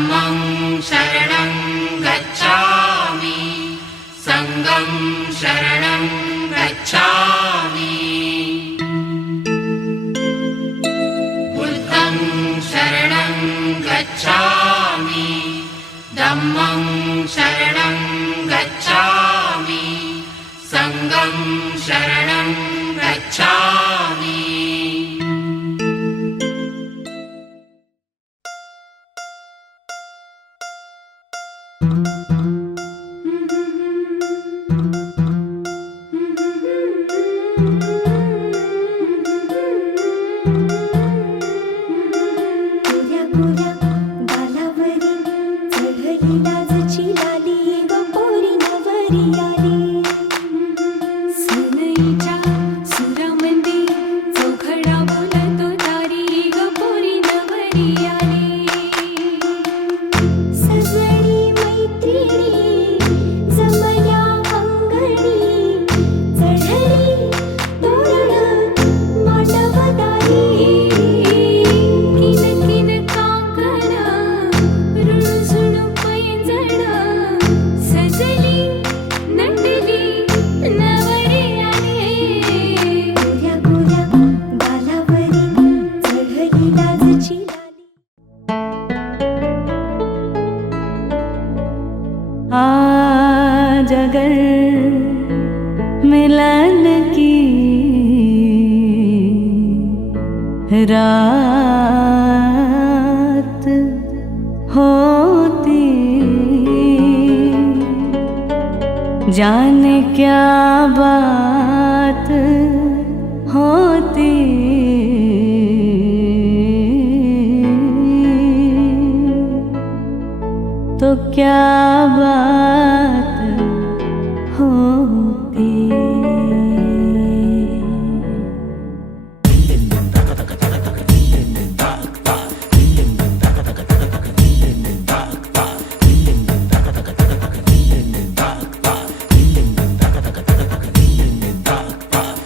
धम्मं शरणं गच्छामि संघं शरणं गच्छामि बुद्धं शरणं गच्छामि धम्मं शरणं गच्छामि संघं शरणं गच्छामि। आज अगर मिलन की रात होती, जाने क्या बात होती, तो क्या बात होती।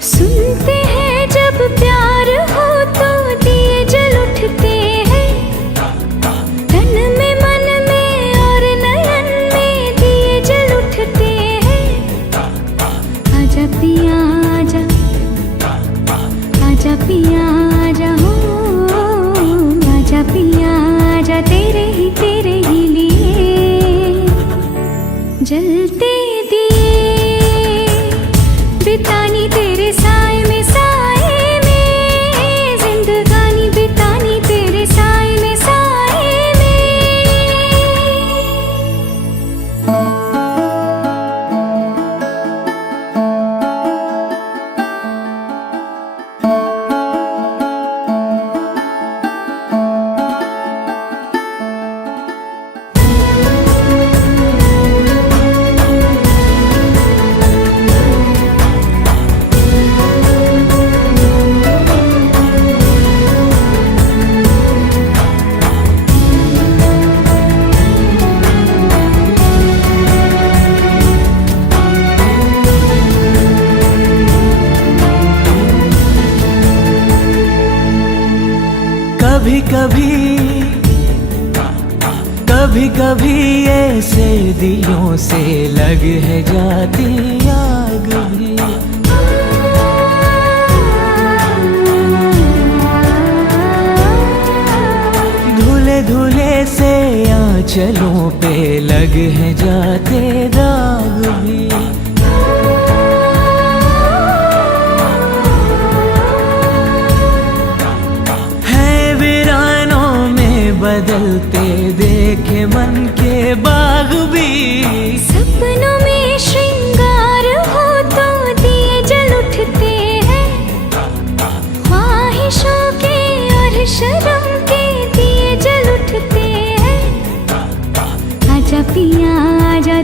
सुनते हैं जब प्यार हो तो दिए जल उठते हैं, तन में मन में और नयन में दिए जल उठते हैं। आजा पिया आजा, आजा पिया आजा हो, आजा पिया आजा, तेरे ही लिए जलते दिए बितानी तेरे साए में, साए में जिंदगानी बितानी तेरे साए में, साए में। कभी कभी ऐसे दिलों से लग है जाती आग भी, धुले धुले से आंचलों पे लग है जाते दाग भी। बदलते देखे मन के बाग भी, सपनों में श्रृंगार हो तो दिए जल उठते हैं, ख्वाहिशों के और शर्म के दिए जल उठते हैं। आजा पिया आजा,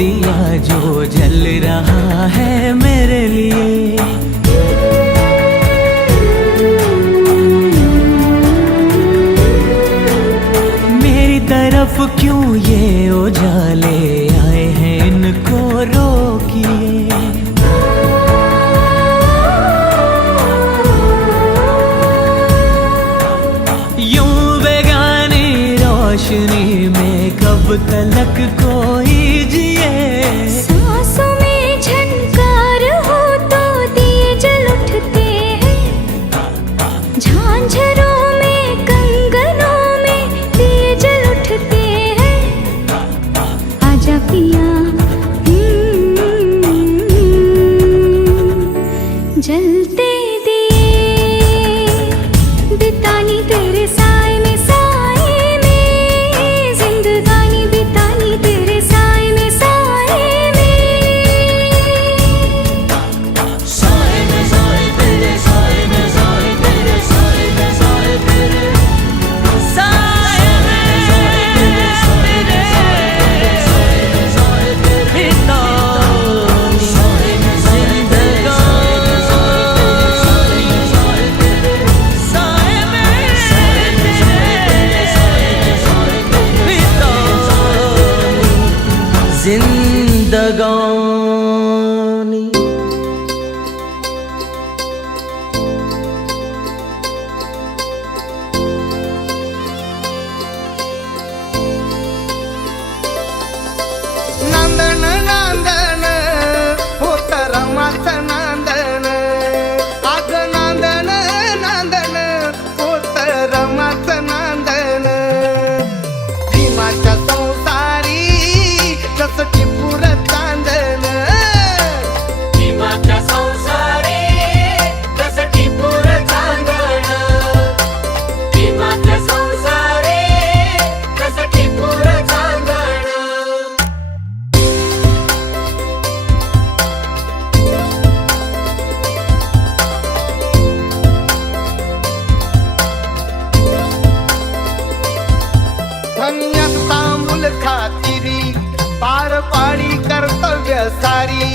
दिया जो जल रहा है मेरे लिए। मेरी तरफ क्यों ये उजाले आए हैं, इनको रोकिए। यूं बेगानी रोशनी में कब तलक कोई जिए। सांसों में झनकार हो तो दिए जल उठते हैं, झांझरों में कंगनों में दिए जल उठते हैं। आजा पिया जलते दिए, बितानी तेरे साए में, साए में जिंदगानी बितानी तेरे साए में, साए में। साए में साए तेरे, साए में साए तेरे, साए में साए तेरे, साए में साए तेरे, साए में साए तेरे, साए में साए तेरे, बितानी साए में साए तेरे, साए में साए तेरे, साए में साए तेरे, साए में साए तेरे, बितानी जिंदगानी। नांदण नांदण होत रमाचं नांदण, आग नांदण नांदण होत रमाचं नांदण। भीमाच्या संसारी जसं टिपूर चांदण, भीमाच्या संसारी जसं टिपूर चांदण, भीमाच्या संसारी जसं टिपूर चांदण। धन्यता मूल खातिरी पार पाडी कर्तव्य सारी।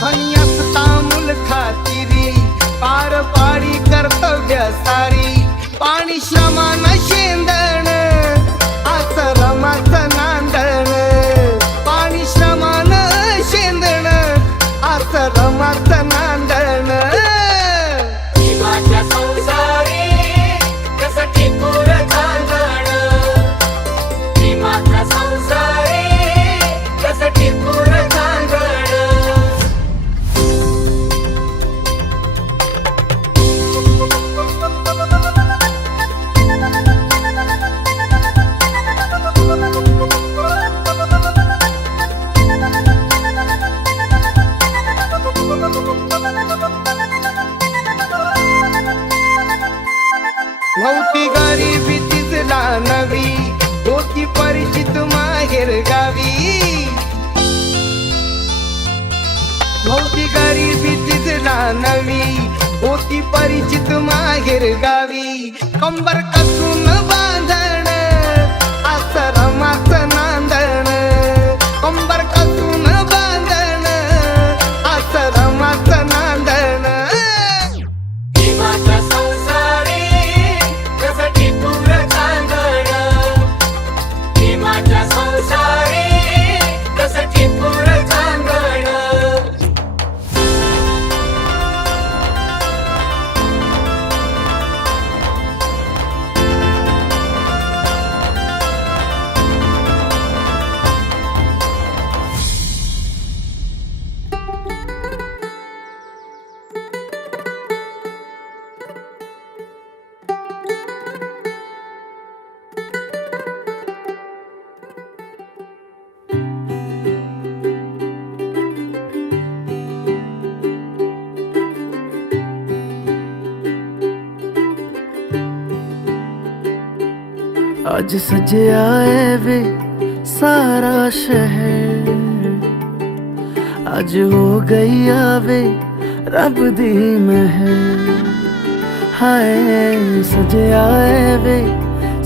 धन्यता मूल खातिरी पार पाडी कर्तव्य सारी। पाणी श्रमान शेंदण असं रमाचं नांदण, पाणी श्रमान शेंदण असं रमाचं नांदण। भीमाच्या संसारी जसं टिपूर चांदण, भीमाच्या संसारी जसं टिपूर चांदण। नव्हती गरिबी तिजला नवी, होती परिचित माहेर गावी। नव्हती गरिबी तिजला नवी, होती परिचित माहेर गावी। कंबर कसून बांधण असं रमाचं नांदण, कंबर कसून बांधण असं रमाचं नांदण। भीमाच्या संसारी जसं टिपूर चांदण, भीमाच्या संसारी जसं टिपूर चांदण। आज सजया है वे सारा शहर, आज हो गई आवे रब दी महर। हाय सजया है वे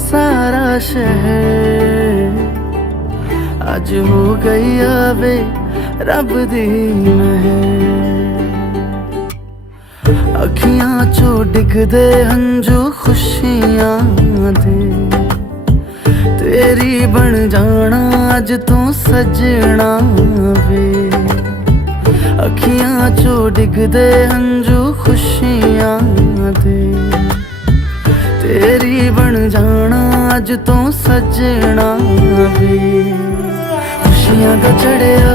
सारा शहर, अज हो गई आवे रब दी महर। अखियां चो डिगदे हंजू खुशियां दे, तेरी बन जाना अज तू सजना वे। अखियां चो डिगदे हंजू खुशियां दे, तेरी बन जाना अज तू सजना वे। खुशियां दा चढ़िया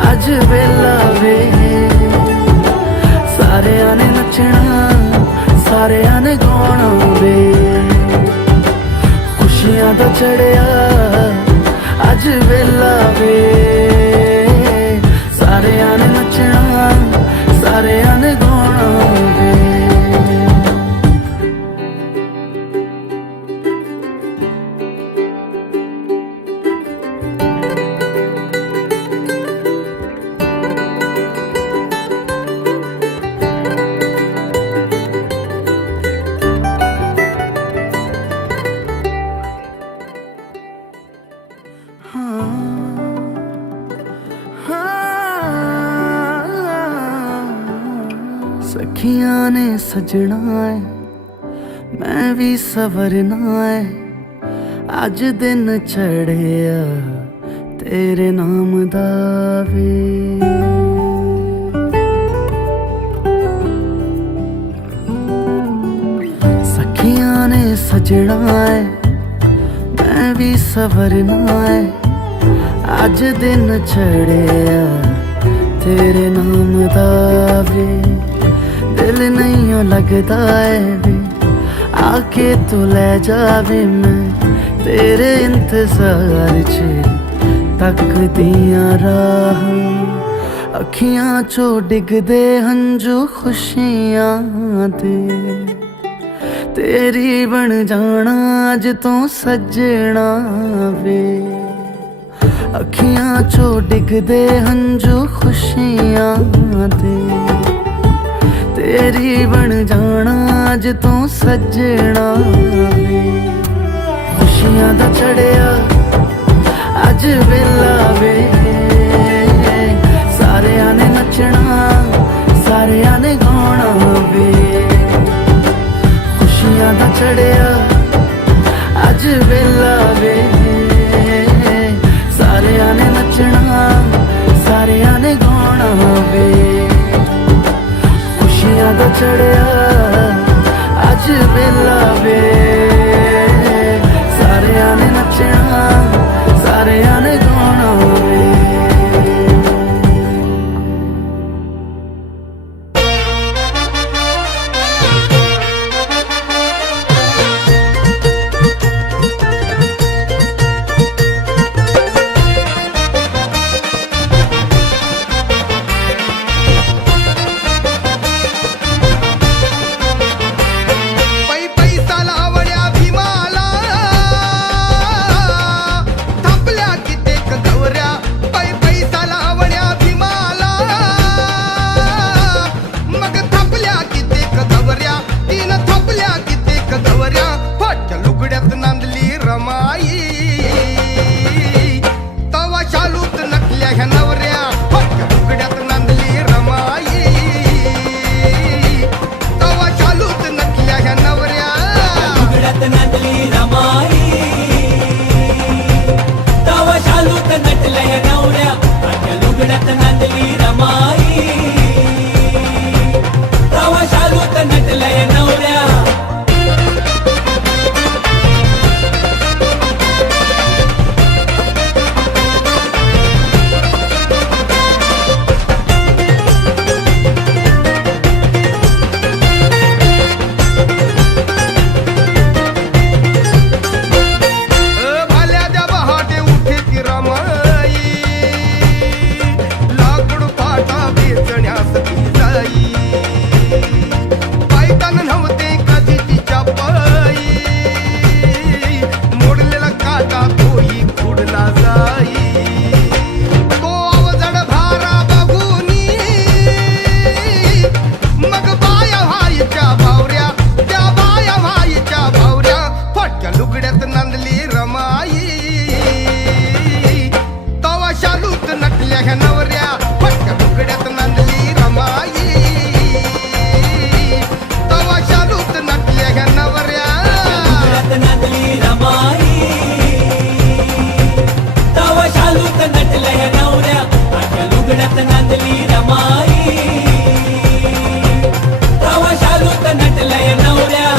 अज वेला वे, सारियां ने नचना सारियां ने गाना वे। खुशियां दा चढ़िया अज वेला वे, सारियां ने नचना सारियां ने गाना वे। सखियां ने सजना है मैं भी सवरना है, अज दिन चढ़िया तेरे नाम दा वे। सखियां ने सजना है मैं भी सवरना है, अज दिन चढ़िया तेरे नाम दा वे। दिल नहीं लगता है वे, आके तू ले जावे मैं तेरे इंतजार च तकदियां राह। अखियां चो डिगदे हंजू खुशियां दे, तेरी बन जाना अज तू सजना वे। अखियां चो डिगदे हंजू खुशियां दे, तेरी बन जाना अज तू सजना वे। खुशियां दा चढ़िया अज वेला वे, सारियां ने नचना सारियां ने गाना वे। खुशियां दा चढ़िया अज वेला वे, सारियां ने नचना सारियां ने गाना वे। खुशियां दा चढ़िया अज वेला वे, सारियां ने नचना सारियां ने गाना ह्या नवऱ्या पटक्या लुगड्यात नांदली रमाई तवा शालूत नटल्या ह्या नवऱ्या लुगड्यात नांदली रमाई तवा शालूत नटल्या ह्या नवऱ्या आख्या लुगड्यात नांदली रमाई तवा शालूत नटल्या ह्या नवऱ्या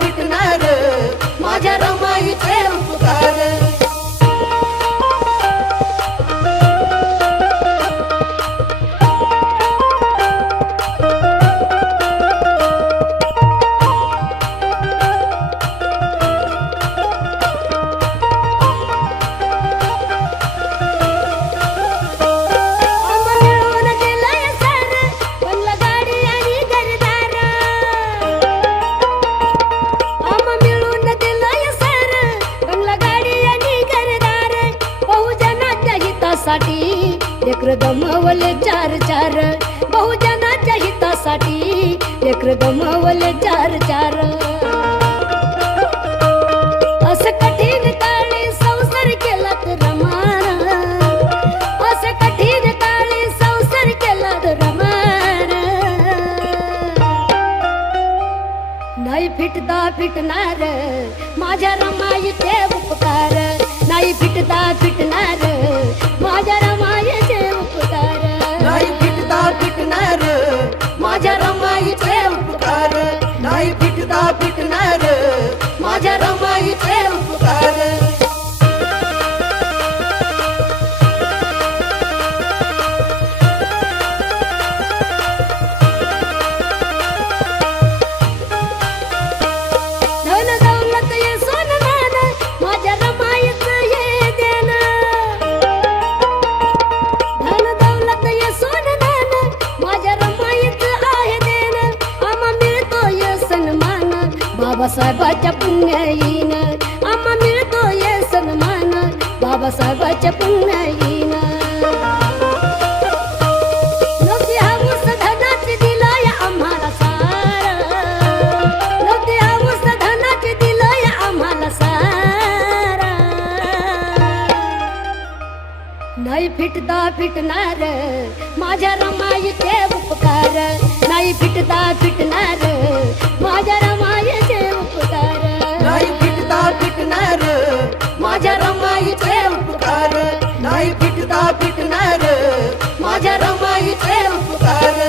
फिटणार माझ्या रमाईचे उपकार साठी लेकर गमवले चार चार बहुजनाच्या हितासाठी लेकर गमवले चार चार असं कठीण काळी संसार केला तर रमान असं कठीण काळी संसार केला तर रमान नाही फिटता फिटणार माझ्या रमाईचे उपकार नाही फिटता फिटणार माझ्या रमाईचे उपकार नाही फिटता फिटणार माझ्या रमाईचे उपकार नाही फिटता फिटणार माझ्या रमाईचे उपकार बाबासाहेबाच्या पुण्याईन आम्हा मिळतोय सन्मान बाबासाहेबाच्या पुण्याईन नव्हती हाऊस धनाची दिलाय आम्हाला सार नव्हती हाऊस धनाची दिलाय आम्हाला सार नाही फिटता फिटणार माझ्या रमाईचे उपकार नाही फिटता फिटणार माझ्या रमाईचे उपकार नाही फिटता फिटणार माझ्या रमाईचे उपकार नाही फिटता फिटणार माझ्या रमाईचे उपकार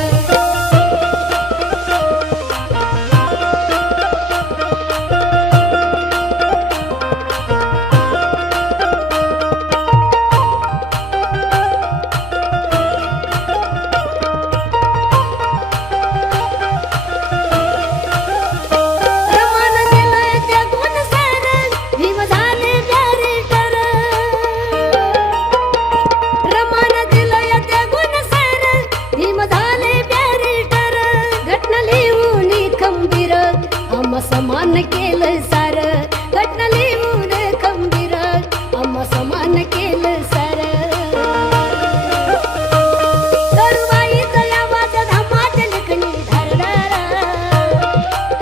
समान केलं सार घटना लिहून खंबीर आम्हा समान केलं सार कडूबाईचा आवाज धमाची लिखणी धरधारा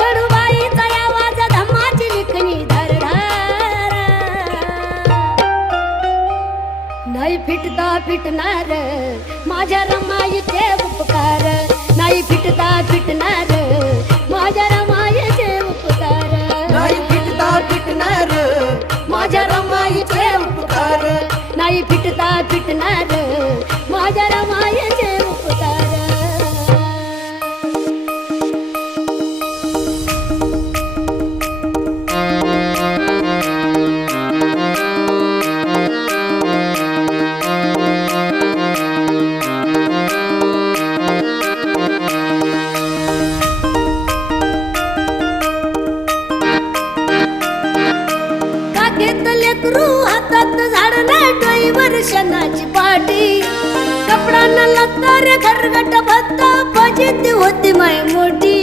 कडूबाईचा आवाज धमाची लिखणी धरधारा नाही फिटता फिटणार माझ्या रमाईचे उपकार नाही फिटता फिटणार माझ्या रमाईचे उपकार नाही फिटता फिटणार माझ्या रमाईचे उपकार नाही फिटता फिटणार माझ्या रमाईचे उपकार हातात झाड नाही डोईवर शनाची पाटी कपडा न लागता रे घरगट भत्ता फजिती होती माय मोठी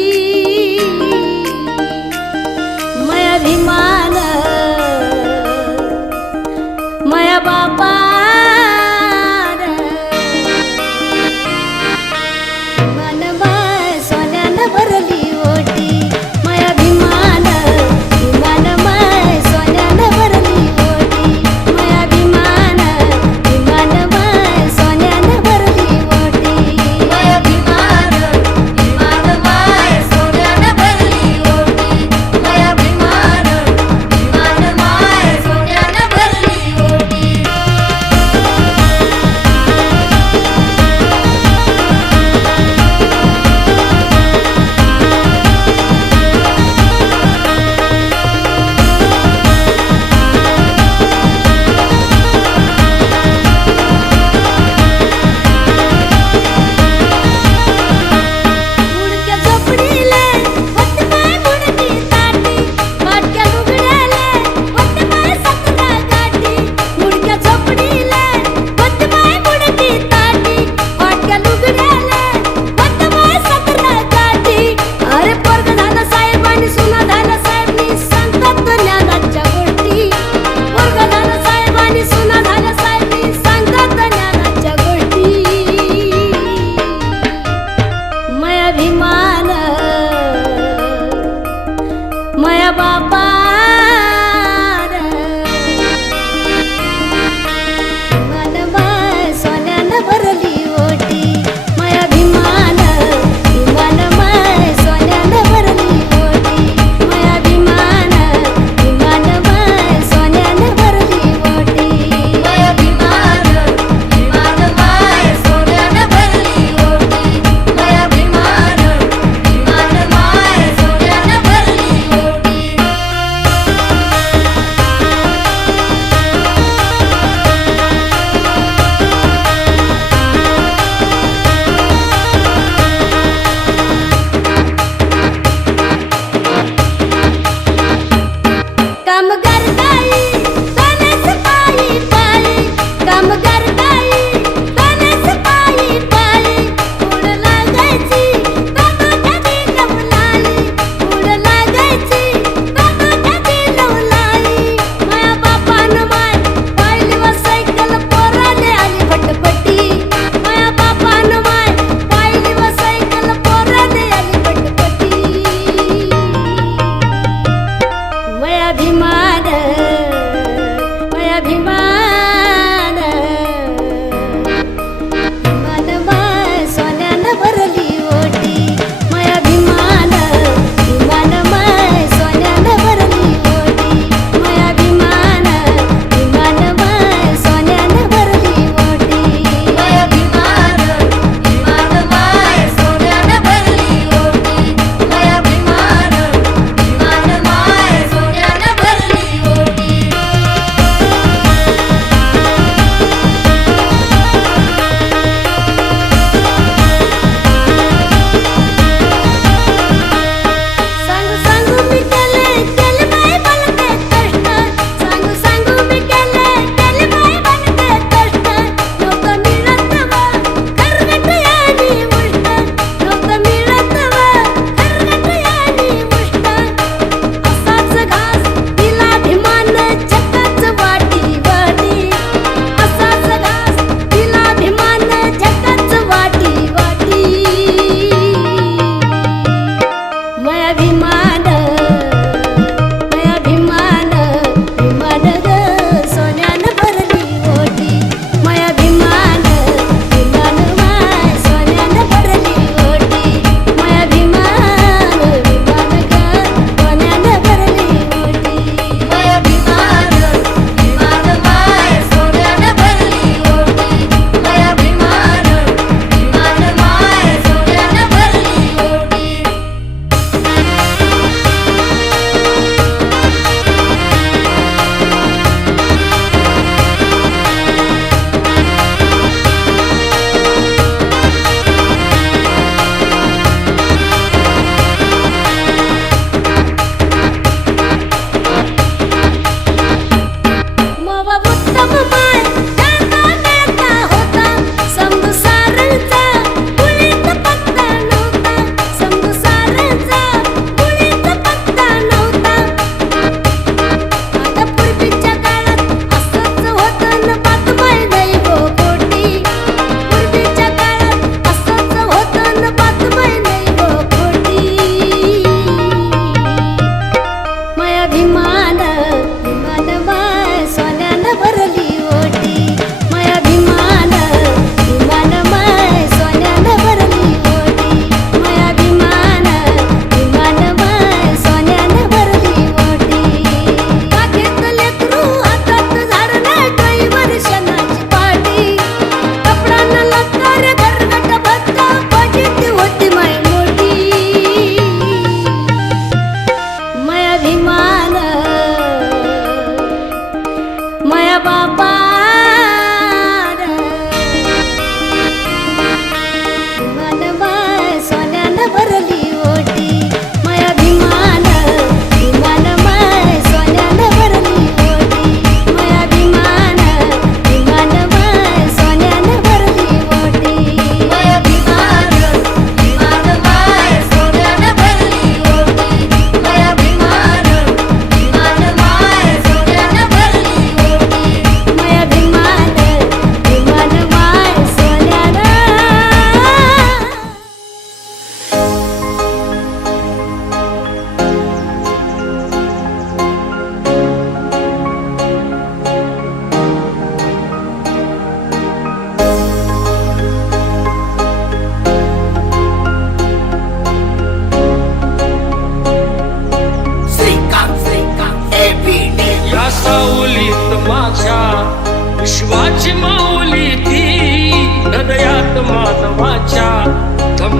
माया अभिमान माया बापा मन माय सोन्यानं भरली ओटी माया अभिमान विमान माय सोन्यानं भरली ओटी माया अभिमान विमान माय सोन्यानं भरली ओटी माया अभिमान विमान माय सोन्यानं भरली ओटी माया अभिमान विमान माय सोन्यानं भरली ओटी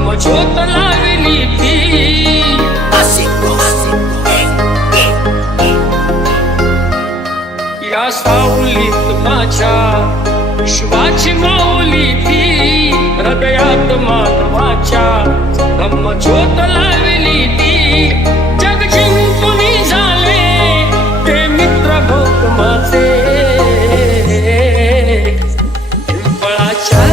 ब्रह्मज्योत लावली ती या सावलीत माझ्या विश्वाची माऊली ती हृदयात मानवाच्या ब्रह्मज्योत लावली ती जग जिंकून झाले ते मित्र गौतमाचे पिंपळाच्या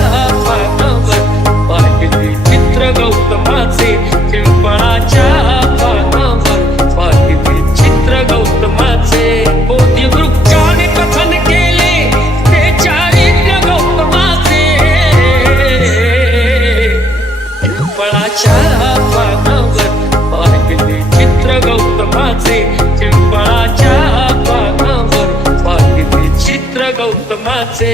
पानावर पाहिली चित्र गौतमाचे पिंपळाच्या पानावर पाहिली चित्र गौतमाचे बोधी वृक्षाने कथन केले ते चारित्र्य गौतमाचे पिंपळाच्या पानावर पाहिली चित्र गौतमाचे पिंपळाच्या पानावर पाहिली चित्र गौतमाचे